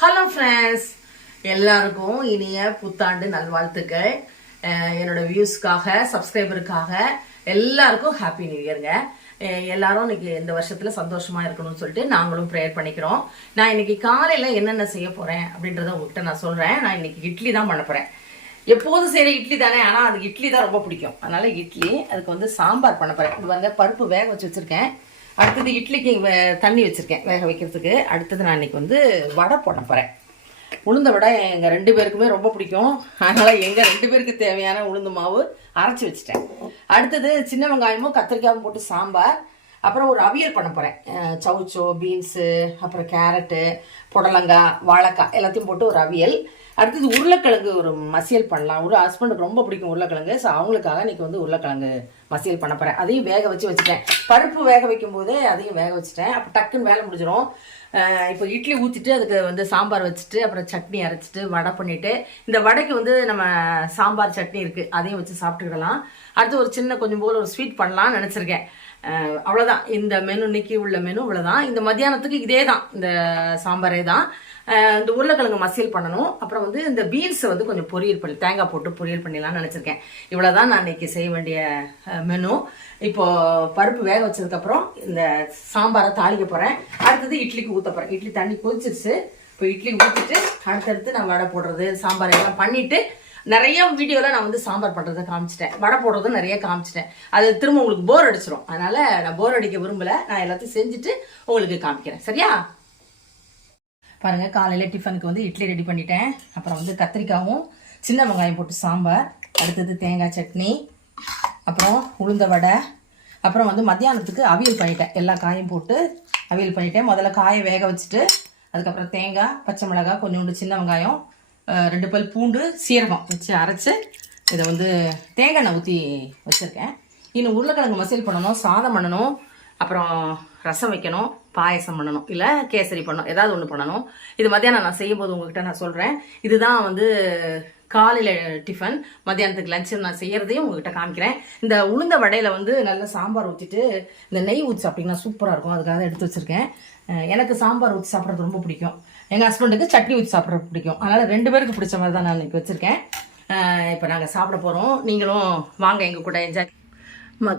Hello friends எல்லாருக்கும் இனிய புத்தாண்டு நல்வாழ்த்துக்கள். என்னோட வியூஸ்க்காக சப்ஸ்கிரைபருக்காக எல்லாருக்கும் ஹாப்பி நியூ இயருங்க எல்லாரும் இன்னைக்கு இந்த வருஷத்துல சந்தோஷமா இருக்கணும்னு சொல்லிட்டு நாங்களும் ப்ரேயர் பண்ணிக்கிறோம். நான் இன்னைக்கு காலையில என்னென்ன செய்ய போறேன் அப்படின்றத உங்ககிட்ட நான் சொல்றேன். நான் இன்னைக்கு இட்லி தான் பண்ண போறேன். எப்போதும் செய்யற இட்லி தானே ஆனால் அது இட்லி தான் ரொம்ப பிடிக்கும். அதனால இட்லி அதுக்கு வந்து சாம்பார் பண்ண போறேன். இது வந்து பருப்பு வேக வச்சு வச்சிருக்கேன். அடுத்தது இட்லிக்கு தண்ணி வச்சிருக்கேன் வேக வைக்கிறதுக்கு. அடுத்தது நான் இன்றைக்கி வந்து வடை போட போறேன். உளுந்த வடை எங்கள் ரெண்டு பேருக்குமே ரொம்ப பிடிக்கும். அதனால் எங்கள் ரெண்டு பேருக்கு தேவையான உளுந்து மாவு அரைச்சி வச்சுட்டேன். அடுத்தது சின்ன வெங்காயமும் கத்திரிக்காயும் போட்டு சாம்பார். அப்புறம் ஒரு அவியல் பண்ண போகிறேன் சவுச்சோ பீன்ஸு அப்புறம் கேரட்டு புடலங்காய் வாழைக்காய் எல்லாத்தையும் போட்டு ஒரு அவியல். அடுத்தது உருளைக்கிழங்கு ஒரு மசியல் பண்ணலாம். ஒரு ஹஸ்பண்டுக்கு ரொம்ப பிடிக்கும் உருளைக்கிழங்கு. ஸோ அவங்களுக்காக இன்னைக்கு வந்து உருளைக்கிழங்கு மசியல் பண்ண போகிறேன் அதையும் வேக வச்சு வச்சுட்டேன். பருப்பு வேக வைக்கும் போதே அதையும் வேக வச்சுட்டேன். அப்போ டக்குன்னு வேலை முடிஞ்சிடும் இப்போ இட்லி ஊற்றிட்டு அதுக்கு வந்து சாம்பார் வச்சுட்டு அப்புறம் சட்னி அரைச்சிட்டு வடை பண்ணிவிட்டு இந்த வடைக்கு வந்து நம்ம சாம்பார் சட்னி இருக்குது அதையும் வச்சு சாப்பிட்டுக்கிடலாம் அடுத்து ஒரு சின்ன கொஞ்சம் போல் ஒரு ஸ்வீட் பண்ணலாம்னு நினச்சிருக்கேன். அவ்வளோதான் இந்த மெனு இன்னைக்கு உள்ள மெனு இவ்வளோதான் இந்த மத்தியானத்துக்கு இதே தான் இந்த சாம்பாரே தான். இந்த உருளைக்கிழங்கு மசியல் பண்ணணும். அப்புறம் வந்து இந்த பீன்ஸை வந்து கொஞ்சம் பொரியல் பண்ணி தேங்காய் போட்டு பொரியல் பண்ணிடலாம்னு நினச்சிருக்கேன். இவ்வளோ தான் நான் இன்னைக்கு செய்ய வேண்டிய மெனு இப்போது பருப்பு வேக வச்சதுக்கப்புறம் இந்த சாம்பாரை தாளிக்க போகிறேன் அடுத்தது இட்லிக்கு ஊற்ற போகிறேன் இட்லி தண்ணி கொதிச்சிருச்சு. இப்போ இட்லி ஊற்றிட்டு அடுத்தடுத்து நான் வடை போடுறது சாம்பார் எல்லாம் பண்ணிவிட்டு நிறைய வீடியோவில் நான் வந்து சாம்பார் பண்ணுறதை காமிச்சிட்டேன். வடை போடுறதும் நிறைய காமிச்சிட்டேன். அது திரும்ப உங்களுக்கு போர் அடிச்சிடும் அதனால் நான் போர் அடிக்க விரும்பலை. நான் எல்லாத்தையும் செஞ்சுட்டு உங்களுக்கு காமிக்கிறேன். சரியா? பாருங்கள் காலையில் டிஃபனுக்கு வந்து இட்லி ரெடி பண்ணிட்டேன். அப்புறம் வந்து கத்திரிக்காவும் சின்ன வெங்காயம் போட்டு சாம்பார் அடுத்தது தேங்காய் சட்னி அப்புறம் உளுந்த வடை அப்புறம் வந்து மத்தியானத்துக்கு அவியல் பண்ணிட்டேன். எல்லா காயும் போட்டு அவியல் பண்ணிட்டேன். முதல்ல காயை வேக வச்சுட்டு அதுக்கப்புறம் தேங்காய் பச்சை மிளகாய் கொஞ்சோண்டு சின்ன வெங்காயம் ரெண்டு பல் பூண்டு சீரகம் வச்சு அரைச்சி இதை வந்து தேங்காய் எண்ணெய் ஊற்றி வச்சுருக்கேன். இன்னும் உருளைக்கிழங்கு மசியல் பண்ணணும் சாதம் பண்ணணும் அப்புறம் ரசம் வைக்கணும் பாயசம் பண்ணணும் இல்லை கேசரி பண்ணணும் ஏதாவது ஒன்று பண்ணணும். இது மத்தியானம் நான் செய்யும்போது உங்ககிட்ட நான் சொல்கிறேன் இதுதான் வந்து காலையில் டிஃபன் மத்தியானத்துக்கு லஞ்சு நான் செய்கிறதையும் உங்ககிட்ட காமிக்கிறேன். இந்த உளுந்த வடையில் வந்து நல்ல சாம்பார் ஊற்றிட்டு இந்த நெய் ஊற்றி சாப்பிட்டிங்கன்னா சூப்பராக இருக்கும். அதுக்காக எடுத்து வச்சுருக்கேன். எனக்கு சாம்பார் ஊற்றி சாப்பிட்றது ரொம்ப பிடிக்கும். எங்கள் ஹஸ்பண்டுக்கு சட்னி ஊற்றி சாப்பிட்ற பிடிக்கும். அதனால் ரெண்டு பேருக்கு பிடிச்ச மாதிரி தான் நான் இன்னைக்கு வச்சுருக்கேன். இப்போ நாங்கள் சாப்பிட போகிறோம் நீங்களும் வாங்க எங்கள் கூட என்ஜாய் ம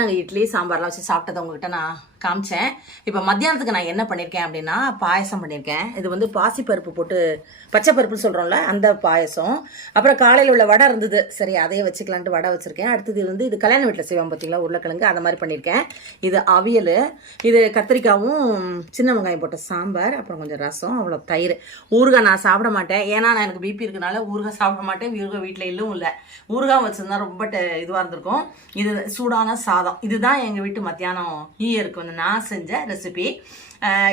நாங்கள் இட்லி சாம்பார்லாம் வச்சு சாப்பிட்டதை உங்ககிட்ட நான் காமிச்சேன். இப்போ மத்தியானத்துக்கு நான் என்ன பண்ணியிருக்கேன் அப்படின்னா பாயசம் பண்ணியிருக்கேன் இது வந்து பாசிப்பருப்பு போட்டு பச்சை பருப்பு சொல்கிறோம்ல அந்த பாயசம். அப்புறம் காலையில் உள்ள வடை இருந்தது. சரி அதையே வச்சுக்கலான்ட்டு வடை வச்சுருக்கேன். அடுத்தது இது வந்து இது கல்யாண வீட்டில் செய்வோம் பார்த்தீங்களா உருளைக்கிழங்கு அந்த மாதிரி பண்ணியிருக்கேன் இது அவியல் இது கத்திரிக்காவும் சின்ன வெங்காயம் போட்ட சாம்பார் அப்புறம் கொஞ்சம் ரசம் அவ்வளோ தயிர். ஊறுகாய் நான் சாப்பிட மாட்டேன். ஏன்னா நான் எனக்கு பிபி இருக்கனால ஊறுகாய் சாப்பிட மாட்டேன். ஊறுகாய் வீட்டில் இல்லவும் இல்லை. ஊறுகாய் வச்சுருந்தா ரொம்ப இதுவாக இருந்திருக்கும். இது சூடான சாதம். இதுதான் எங்கள் வீட்டு மத்தியானம் நியூ இயருக்கு வந்து நான் செஞ்ச ரெசிபி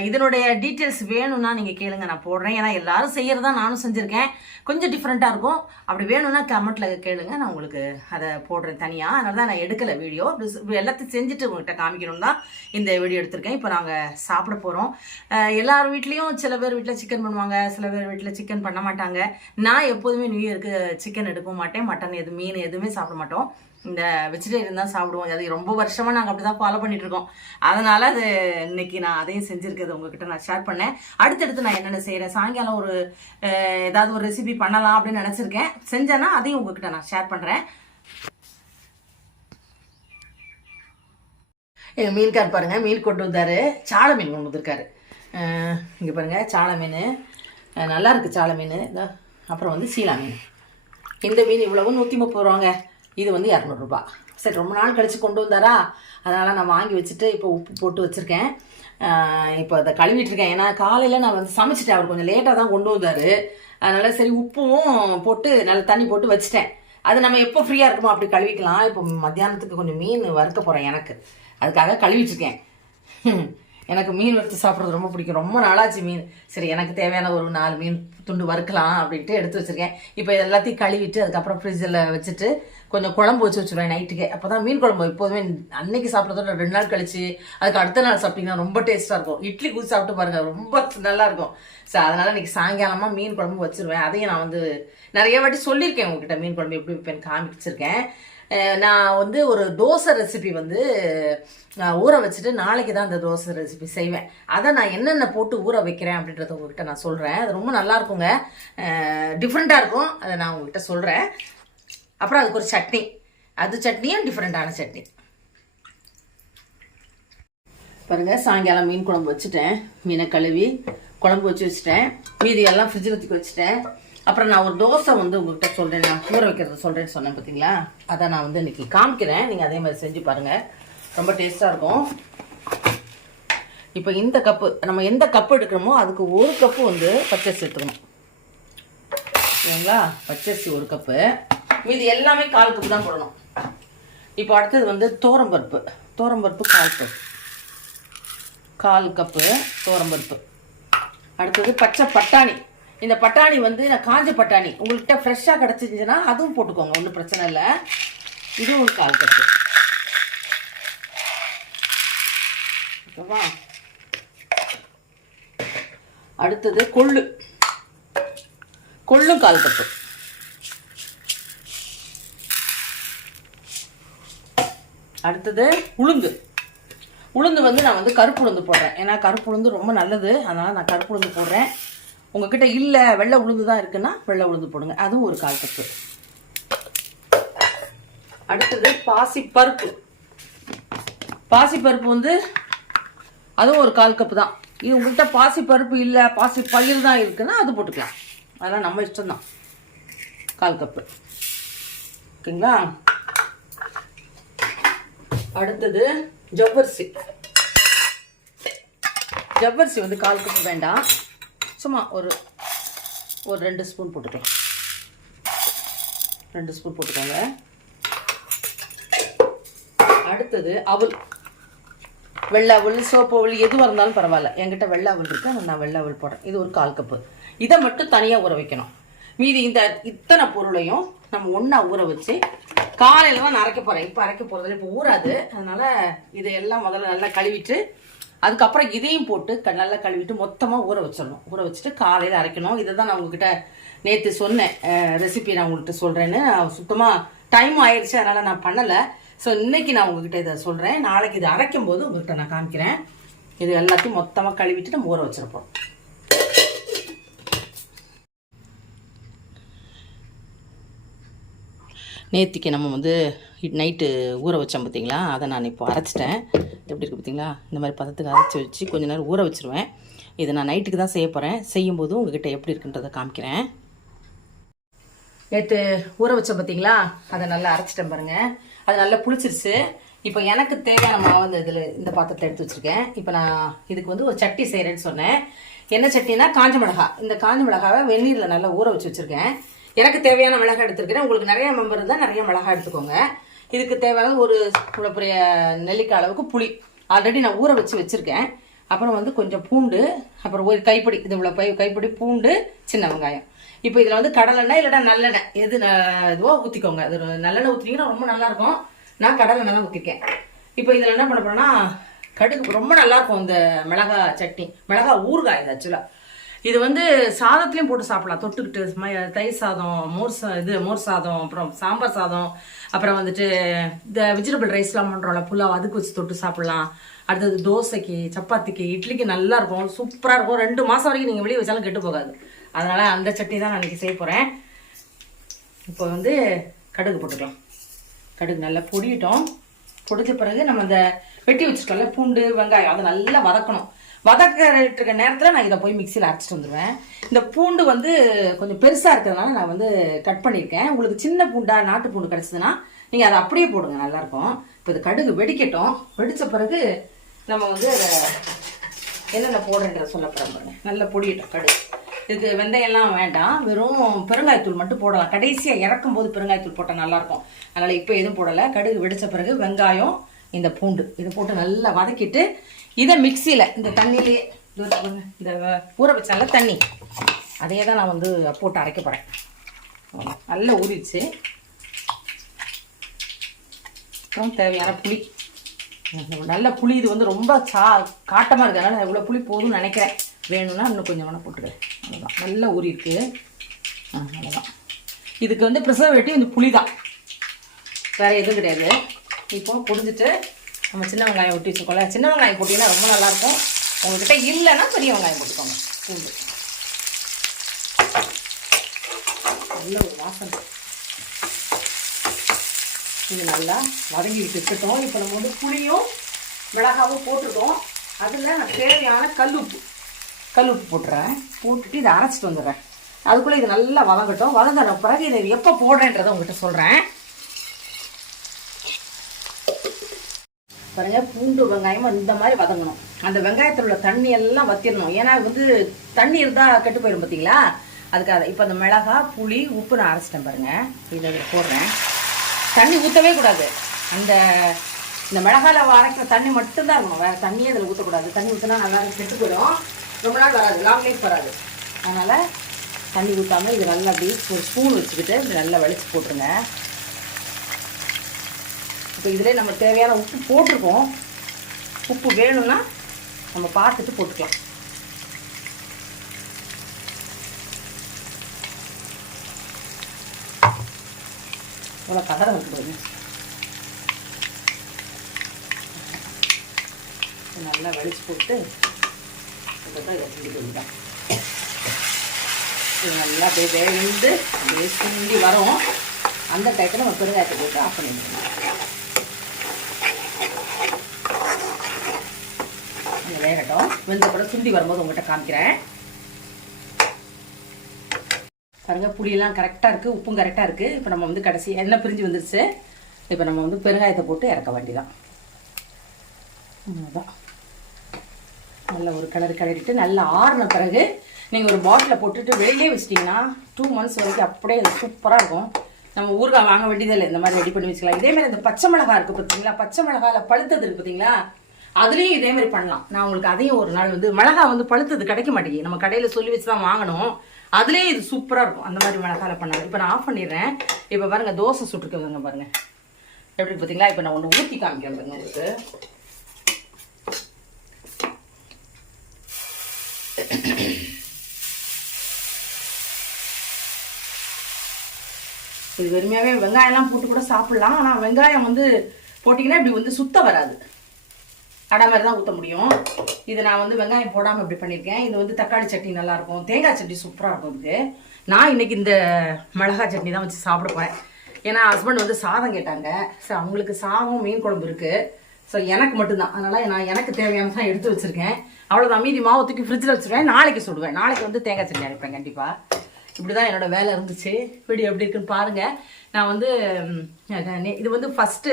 இதனுடைய டீட்டெயில்ஸ் வேணும்னா நீங்கள் கேளுங்க நான் போடுறேன். ஏன்னா எல்லாரும் செய்கிறதா நானும் செஞ்சுருக்கேன். கொஞ்சம் டிஃப்ரெண்ட்டாக இருக்கும். அப்படி வேணும்னா கமெண்ட்டில் கேளுங்க. நான் உங்களுக்கு அதை போடுறேன் தனியாக அதனால தான் நான் எடுக்கலை வீடியோ எல்லாத்தையும் செஞ்சுட்டு உங்கள்கிட்ட காமிக்கணும் தான் இந்த வீடியோ எடுத்திருக்கேன். இப்போ நாங்கள் சாப்பிட போகிறோம் எல்லார் வீட்லேயும் சில பேர் வீட்டில் சிக்கன் பண்ணுவாங்க. சில பேர் வீட்டில் சிக்கன் பண்ண மாட்டாங்க. நான் எப்போதுமே நியூ இயருக்கு சிக்கன் எடுக்க மாட்டேன். மட்டன் எது மீன் எதுவுமே சாப்பிட மாட்டோம். இந்த வெஜிடேரியன் தான் சாப்பிடுவோம். அது ரொம்ப வருஷமாக நாங்கள் அப்படி தான் ஃபாலோ பண்ணிகிட்ருக்கோம் இருக்கோம் அது இன்னைக்கு நான் அதையும் செஞ்சுருக்கிறது உங்ககிட்ட நான் ஷேர் பண்ணேன். அடுத்தடுத்து நான் என்னென்ன செய்கிறேன் சாயங்காலம் ஒரு ஏதாவது ஒரு ரெசிபி பண்ணலாம் அப்படின்னு நினச்சிருக்கேன். செஞ்சேன்னா அதையும் உங்ககிட்ட நான் ஷேர் பண்ணுறேன் எங்கள் மீன்கார் பாருங்கள் மீன் கொண்டு வந்தாரு. சாலை மீன் கொண்டு வந்திருக்காரு. இங்கே பாருங்கள் சாலை மீன். நல்லாயிருக்கு நல்லா சாலை மீன். அப்புறம் வந்து சீலா மீன். இந்த மீன் இவ்வளவும் நூற்றி முப்பது ரூபாங்க. இது வந்து இரநூறுபா. சரி ரொம்ப நாள் கழித்து கொண்டு வந்தாரா? அதனால் நான் வாங்கி வச்சுட்டு இப்போ உப்பு போட்டு வச்சுருக்கேன். இப்போ அதை கழுவிட்டுருக்கேன் ஏன்னா காலையில் நான் வந்து சமைச்சிட்டேன். அவர் கொஞ்சம் லேட்டாக தான் கொண்டு வந்தார். அதனால் சரி உப்பும் போட்டு நல்ல தண்ணி போட்டு வச்சுட்டேன். அது நம்ம எப்போ ஃப்ரீயாக இருக்குமோ அப்படி கழுவிக்கலாம். இப்போ மத்தியானத்துக்கு கொஞ்சம் மீன் வறுக்க போகிறேன் எனக்கு. அதுக்காக கழுவிட்டுருக்கேன் எனக்கு மீன் வறுத்து சாப்பிட்றது ரொம்ப பிடிக்கும். ரொம்ப நாளாச்சு மீன். சரி எனக்கு தேவையான ஒரு நாலு மீன் துண்டு வறுக்கலாம் அப்படின்ட்டு எடுத்து வச்சுருக்கேன். இப்போ எல்லாத்தையும் கழுவிட்டு அதுக்கப்புறம் ஃப்ரிட்ஜில் வச்சுட்டு கொஞ்சம் குழம்பு வச்சு வச்சுருவேன் நைட்டுக்கு. அப்போ தான் மீன் குழம்பு எப்போதுமே அன்னைக்கு சாப்பிட்றதோட ரெண்டு நாள் கழிச்சு அதுக்கு அடுத்த நாள் சாப்பிட்டீங்கன்னா ரொம்ப டேஸ்ட்டாக இருக்கும். இட்லி ஊற்றி சாப்பிட்டு பாருங்க ரொம்ப நல்லா இருக்கும். ஸோ அதனால இன்னைக்கு சாயங்காலமாக மீன் குழம்பு வச்சிருவேன். அதையும் நான் வந்து நிறைய வாட்டி சொல்லியிருக்கேன் உங்ககிட்ட மீன் குழம்பு எப்படி வைப்பேன்னு காமிச்சிருக்கேன். நான் வந்து ஒரு தோசை ரெசிபி வந்து நான் ஊற வச்சுட்டு நாளைக்கு தான் அந்த தோசை ரெசிபி செய்வேன். அதை நான் என்னென்ன போட்டு ஊற வைக்கிறேன் அப்படின்றத உங்ககிட்ட நான் சொல்கிறேன் அது ரொம்ப நல்லா இருக்குங்க. டிஃப்ரெண்ட்டாக இருக்கும். அதை நான் உங்ககிட்ட சொல்கிறேன் அப்புறம் அதுக்கு ஒரு சட்னி. அது சட்னியும் டிஃப்ரெண்ட்டான சட்னி. பாருங்க சாயங்காலம் மீன் குழம்பு வச்சுட்டேன். மீனை கழுவி குழம்பு வச்சு வச்சுட்டேன். மீதி எல்லாம் ஃப்ரிட்ஜில் தூக்கி வச்சுட்டேன். அப்புறம் நான் ஒரு தோசை வந்து உங்கள்கிட்ட சொல்கிறேன் நான் ஊற வைக்கிறது சொல்கிறேன்னு சொன்னேன் பார்த்தீங்களா அதை நான் வந்து இன்றைக்கி காமிக்கிறேன். நீங்கள் அதே மாதிரி செஞ்சு பாருங்கள் ரொம்ப டேஸ்ட்டாக இருக்கும். இப்போ இந்த கப்பு நம்ம எந்த கப்பு எடுக்கிறோமோ அதுக்கு ஒரு கப்பு வந்து பச்சரிசி எடுத்துக்கணும். சரிங்களா? பச்சரிசி ஒரு கப்பு. மீதி எல்லாமே கால் கப்பு தான் போடணும். இப்போ அடுத்தது வந்து தோரம்பருப்பு தோரம்பருப்பு கால் கப்பு கால் கப்பு தோரம்பருப்பு அடுத்தது பச்சை பட்டாணி. இந்த பட்டாணி வந்து நான் காஞ்ச பட்டாணி. உங்கள்கிட்ட ஃப்ரெஷ்ஷாக கிடச்சிருந்துச்சுன்னா அதுவும் போட்டுக்கோங்க ஒன்றும் பிரச்சனை இல்லை. இதுவும் ஒரு கால் கப்பு. ஓகேவா அடுத்தது கொள்ளு. கொள்ளும் கால் கப்பு. அடுத்தது உளுந்து. உளுந்து வந்து நான் வந்து கருப்பு உளுந்து போடுறேன். ஏன்னா கருப்பு உளுந்து ரொம்ப நல்லது. அதனால் நான் கருப்பு உளுந்து போடுறேன். உங்ககிட்ட இல்லை வெள்ளை உளுந்து தான் இருக்குன்னா வெள்ளை உளுந்து போடுங்க. அதுவும் ஒரு கால் கப்பு. அடுத்தது பாசிப்பருப்பு பாசிப்பருப்பு வந்து அதுவும் ஒரு கால் கப்பு தான். இது உங்கள்கிட்ட பாசிப்பருப்பு இல்லை பாசி பயிர் தான் இருக்குன்னா அது போட்டுக்கலாம். அதெல்லாம் நம்ம இஷ்டம்தான். கால் கப்பு. ஓகேங்களா? அடுத்தது ஜவ்வரிசி. ஜவ்வரிசி வந்து கால் கப்பு வேண்டாம். சும்மா ஒரு ஒரு ரெண்டு ஸ்பூன் போட்டுக்கலாம். ரெண்டு ஸ்பூன் போட்டுக்கோங்க. அடுத்தது அவல். வெள்ளை அவல் சோப்பு அவல் எதுவாக இருந்தாலும் பரவாயில்ல. என்கிட்ட வெள்ளை அவல் இருக்கு நான் வெள்ளை அவல் போடுறேன். இது ஒரு கால் கப்பு. இதை மட்டும் தனியாக ஊற வைக்கணும். மீதி இந்த இத்தனை பொருளையும் நம்ம ஒன்றா ஊற வச்சு காலையில் தான் நான் அரைக்க போகிறேன் இப்போ அரைக்க போகிறது இப்போ ஊறாது. அதனால் இதையெல்லாம் முதல்ல நல்லா கழுவிட்டு அதுக்கப்புறம் இதையும் போட்டு க- நல்லா கழுவிட்டு மொத்தமாக ஊற வச்சிடணும். ஊற வச்சுட்டு காலையில் அரைக்கணும். இதை தான் நான் உங்ககிட்ட நேற்று சொன்னேன். ரெசிபி நான் உங்கள்கிட்ட சொல்கிறேன்னு சுத்தமாக டைம் ஆயிடுச்சு. அதனால் நான் பண்ணலை. ஸோ இன்னைக்கு நான் உங்ககிட்ட இதை சொல்கிறேன் நாளைக்கு இதை அரைக்கும் போது உங்கள்கிட்ட நான் காமிக்கிறேன். இது எல்லாத்தையும் மொத்தமாக கழுவிட்டு நம்ம ஊற வச்சிருப்போம் நேத்திக்கு நம்ம வந்து நைட்டு ஊற வச்சோம் பார்த்தீங்களா? அதை நான் இப்போ அரைச்சிட்டேன். எப்படி இருக்குது பார்த்தீங்களா? இந்த மாதிரி பதத்துக்கு அரைச்சி வச்சு கொஞ்ச நேரம் ஊற வச்சிருவேன். இதை நான் நைட்டுக்கு தான் செய்ய போகிறேன் செய்யும்போது உங்ககிட்ட எப்படி இருக்குன்றதை காமிக்கிறேன். நேற்று ஊற வச்சோம் பார்த்தீங்களா? அதை நல்லா அரைச்சிட்டேன் பாருங்கள் அது நல்லா புளிச்சிருச்சு. இப்போ எனக்கு தேவையான மாவு அந்த இதில் இந்த பாத்திரத்தை எடுத்து வச்சுருக்கேன். இப்போ நான் இதுக்கு வந்து ஒரு சட்னி செய்கிறேன்னு சொன்னேன். என்ன சட்னினா காஞ்ச மிளகா இந்த காஞ்ச மிளகாவை வெந்நீரில் நல்லா ஊற வச்சு வச்சுருக்கேன். எனக்கு தேவையான மிளகாய் எடுத்துருக்கிறேன் உங்களுக்கு நிறைய மெம்பர் இருந்தால் நிறைய மிளகாய் எடுத்துக்கோங்க. இதுக்கு தேவையான ஒரு இவ்வளோ பெரிய நெல்லிக்காய் அளவுக்கு புளி. ஆல்ரெடி நான் ஊற வச்சு வச்சுருக்கேன். அப்புறம் வந்து கொஞ்சம் பூண்டு அப்புறம் ஒரு கைப்பிடி இது இவ்வளோ பை கைப்பிடி பூண்டு சின்ன வெங்காயம். இப்போ இதில் வந்து கடலெண்ணெய் இல்லைனா நல்லெண்ணெய். எது ந- இதுவோ ஊற்றிக்கோங்க அது நல்லெண்ணெய் ஊற்றினீங்கன்னா ரொம்ப நல்லாயிருக்கும். நான் கடலெண்ணெய் தான் ஊற்றிருக்கேன் இப்போ இதில் என்ன பண்ண போகிறேன்னா கடுகு ரொம்ப நல்லாயிருக்கும் இந்த மிளகா சட்னி. மிளகா ஊறுகாய் இது ஆக்சுவலாக இது வந்து சாதத்துலேயும் போட்டு சாப்பிடலாம். தொட்டுக்கிட்டு தயிர் சாதம் மோர் சா இது மோர் சாதம் அப்புறம் சாம்பார் சாதம் அப்புறம் வந்துட்டு இந்த வெஜிடபிள் ரைஸ்லாம் பண்ணுறோம்ல புலாவ் அதுக்கு வச்சு தொட்டு சாப்பிடலாம். அடுத்தது தோசைக்கு சப்பாத்திக்கு இட்லிக்கு நல்லா இருக்கும். சூப்பராக இருக்கும். ரெண்டு மாதம் வரைக்கும் நீங்கள் வெளியே வச்சாலும் கெட்டு போகாது. அதனால் அந்த சட்னி தான் நான் இன்றைக்கி செய்ய போகிறேன் இப்போ வந்து கடுகு போட்டுக்கலாம். கடுகு நல்லா பொடியிட்டோம். பொடிச்ச பிறகு நம்ம அந்த வெட்டி வச்சிருக்கோம்ல பூண்டு வெங்காயம் அதை நல்லா வதக்கணும். வதக்கிட்டு இருக்க நேரத்தில் நான் இதை போய் மிக்சியில் அரைச்சிட்டு வந்துடுவேன் இந்த பூண்டு வந்து கொஞ்சம் பெருசாக இருக்கிறதுனால நான் வந்து கட் பண்ணியிருக்கேன். உங்களுக்கு சின்ன பூண்டா நாட்டு பூண்டு கிடச்சதுன்னா நீங்கள் அதை அப்படியே போடுங்க நல்லாயிருக்கும். இப்போ இது கடுகு வெடிக்கட்டும். வெடித்த பிறகு நம்ம வந்து அதை என்னென்ன போடுறேன்ற சொல்ல போகிறேன் பாருங்க. நல்லா பொடியட்டும் கடுகு. இதுக்கு வெந்தயம்லாம் வேண்டாம். வெறும் பெருங்காயத்தூள் மட்டும் போடலாம். கடைசியாக இறக்கும் போது பெருங்காயத்தூள் போட்டால் நல்லாயிருக்கும். அதனால் இப்போ எதுவும் போடலை. கடுகு வெடித்த பிறகு வெங்காயம் இந்த பூண்டு. இதை போட்டு நல்லா வதக்கிட்டு இதை மிக்சியில் இந்த தண்ணியிலேயே இந்த ஊற வச்சால தண்ணி. அதையே தான் நான் வந்து போட்டு அரைக்க போகிறேன் நல்லா ஊறிச்சு அப்புறம் தேவையான புளி. நல்ல புளி இது வந்து ரொம்ப சா காட்டமாக இருக்கு. அதனால் இவ்வளோ புளி போதும்னு நினைக்கிறேன். வேணும்னா இன்னும் கொஞ்சம் வேணால் போட்டுக்கிறேன். அவ்வளோதான் நல்லா ஊறி இருக்கு அவ்வளோதான் இதுக்கு வந்து ப்ரிசர்வேட்டிவ் இந்த புளி தான் வேறு எதுவும் கிடையாது. இப்போ புரிஞ்சுட்டு நம்ம சின்ன வெங்காயம் ஒட்டி வச்சுக்கோல சின்ன வெங்காயம் போட்டிங்கன்னா ரொம்ப நல்லாயிருக்கும். உங்கள்கிட்ட இல்லைன்னா பெரிய வெங்காயம் போட்டுக்கோங்க. பூண்டு. நல்ல ஒரு வாசனை. இது நல்லா வதங்கிட்டு இருக்கட்டும். இப்போ நம்ம வந்து புளியும் மிளகாவும் போட்டிருக்கோம். அதில் நான் தேவையான கல்லுப்பு கல்லுப்பு போட்டுறேன். போட்டுட்டு இதை அரைச்சிட்டு வந்துடுறேன். அதுக்குள்ளே இது நல்லா வதங்கட்டும். வதங்கின பிறகு இதை எப்போ போடுறேன்றதை உங்கள்கிட்ட சொல்கிறேன் பாருங்க பூண்டு வெங்காயமும் இந்த மாதிரி வதங்கணும். அந்த வெங்காயத்தில் உள்ள தண்ணி எல்லாம் வத்திடணும் ஏன்னா வந்து தண்ணி இருந்தால் கெட்டு போயிடும் பார்த்தீங்களா அதுக்காக இப்போ அந்த மிளகா புளி உப்பு நான் அரைச்சிட்டேன் பாருங்க. இதை இதில் போடுறேன். தண்ணி ஊற்றவே கூடாது. அந்த இந்த மிளகால அரைக்கிற தண்ணி மட்டும்தான் இருக்கணும். வேறு தண்ணியே இதில் ஊற்றக்கூடாது தண்ணி ஊற்றினா நல்லா கெட்டு போயிடும். ரொம்ப நாள் வராது. லாங் லைஃப் வராது. அதனால் தண்ணி ஊற்றாமல் இது நல்லா அப்படி ஒரு ஸ்பூன் வச்சுக்கிட்டு இது நல்லா வலிச்சு போட்டுருங்க. இப்போ இதிலே நம்ம தேவையான உப்பு போட்டிருக்கோம். உப்பு வேணும்னா நம்ம பார்த்துட்டு போட்டுக்கலாம். இவ்வளோ கலரை இருக்குது நல்லா வெளிச்சு போட்டு இதுக்கப்புறம் இதை கிண்டி கொடுத்தேன் இது நல்லா அப்படியே வேந்து அப்படியே சுண்டி வரும். அந்த டயத்தில் நம்ம பெருங்காயத்தை போட்டு ஆஃப் பண்ணிடுவோம் இது வேகட்டும். வெந்த கூட சுண்டி வரும்போது உங்கள்கிட்ட காமிக்கிறேன். பாருங்க புளியெல்லாம் கரெக்டாக இருக்குது உப்பும் கரெக்டாக இருக்குது இப்போ நம்ம வந்து கடைசி எண்ணெய் பிரிஞ்சு வந்துருச்சு. இப்போ நம்ம வந்து பெருங்காயத்தை போட்டு இறக்க வேண்டியதான் அவ்வளோதான் நல்ல ஒரு கலர் கிளறிட்டு நல்லா ஆறின பிறகு நீங்கள் ஒரு பாட்டிலில் போட்டுட்டு வெளியே வச்சிட்டிங்கன்னா டூ மந்த்ஸ் வரைக்கும் அப்படியே சூப்பராக இருக்கும். நம்ம ஊறுகாய் வாங்க வேண்டியதில்லை இந்த மாதிரி ரெடி பண்ணி வச்சுக்கலாம். இதே மாதிரி இந்த பச்சை மிளகா இருக்குது பார்த்தீங்களா பச்சை மிளகாயில் பழுத்தது இருக்குது பார்த்தீங்களா அதுலேயும் இதே மாதிரி பண்ணலாம். நான் உங்களுக்கு அதையும் ஒரு நாள் வந்து மிளகா வந்து பழுத்தது கிடைக்க மாட்டேங்குது. நம்ம கடையில் சொல்லி வச்சு தான் வாங்கணும். அதுலேயே இது சூப்பராக இருக்கும். அந்த மாதிரி மிளகால பண்ணலாம் இப்போ நான் ஆஃப் பண்ணிடுறேன். இப்போ பாருங்கள் தோசை சுட்டுருக்குங்க பாருங்கள் எப்படி பார்த்தீங்களா இப்போ நான் ஒன்று ஊற்றி காமிக்கிறேன் பாருங்க உங்களுக்கு. இது வெறுமையாகவே வெங்காயம்லாம் போட்டு கூட சாப்பிட்லாம். ஆனால் வெங்காயம் வந்து போட்டிங்கன்னா இப்படி வந்து சுத்த வராது. அடை மாதிரி தான் ஊற்ற முடியும். இது நான் வந்து வெங்காயம் போடாமல் இப்படி பண்ணியிருக்கேன் இது வந்து தக்காளி சட்னி நல்லாயிருக்கும் தேங்காய் சட்னி சூப்பராக இருக்கும் இதுக்கு நான் இன்னைக்கு இந்த மிளகாய் சட்னி தான் வச்சு சாப்பிட போகிறேன் ஏன்னா ஹஸ்பண்ட் வந்து சாதம் கேட்டாங்க. ஸோ அவங்களுக்கு சாதம் மீன் குழம்பு இருக்குது ஸோ எனக்கு மட்டும்தான். அதனால் நான் எனக்கு தேவையான தான் எடுத்து வச்சுருக்கேன். அவ்வளோதான் மீதி மாவு தூக்கி ஃப்ரிட்ஜில் வச்சுருவேன். நாளைக்கு சுடுவேன். நாளைக்கு வந்து தேங்காய் சட்னி அரைப்பேன் கண்டிப்பாக இப்படி தான் என்னோட வேலை இருந்துச்சு. வீடியோ எப்படி இருக்குன்னு பாருங்கள் நான் வந்து இது வந்து ஃபர்ஸ்ட்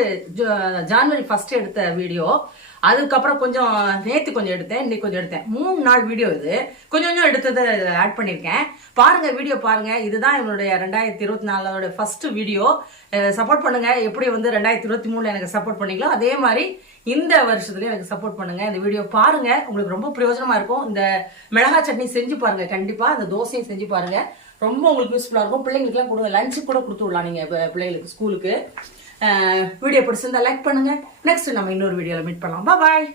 ஜான்வரி ஃபஸ்ட்டு எடுத்த வீடியோ. அதுக்கப்புறம் கொஞ்சம் நேற்று கொஞ்சம் எடுத்தேன் இன்னைக்கு கொஞ்சம் எடுத்தேன். மூணு நாள் வீடியோ இது. கொஞ்சம் கொஞ்சம் எடுத்ததை ஆட் பண்ணியிருக்கேன் பாருங்கள் வீடியோ பாருங்கள் இதுதான் என்னுடைய ரெண்டாயிரத்தி இருபத்தி நாலோட ஃபஸ்ட்டு வீடியோ சப்போர்ட் பண்ணுங்கள் எப்படி வந்து ரெண்டாயிரத்தி இருபத்தி மூணில் எனக்கு சப்போர்ட் பண்ணீங்களோ அதே மாதிரி இந்த வருஷத்துலேயும் எனக்கு சப்போர்ட் பண்ணுங்கள் இந்த வீடியோ பாருங்கள் உங்களுக்கு ரொம்ப பிரயோஜனமாக இருக்கும். இந்த மிளகாய் சட்னி செஞ்சு பாருங்கள் கண்டிப்பாக அந்த தோசையும் செஞ்சு பாருங்கள் ரொம்ப உங்களுக்கு யூஸ்ஃபுல்லாக இருக்கும். பிள்ளைங்களுக்குலாம் கொடுங்க. லஞ்சு கூட கொடுத்து விடலாம் நீங்கள் பிள்ளைங்களுக்கு ஸ்கூலுக்கு வீடியோ பிடிச்சிருந்தா லைக் பண்ணுங்க. நெக்ஸ்ட் நம்ம இன்னொரு வீடியோவில் மீட் பண்ணலாம். பாய்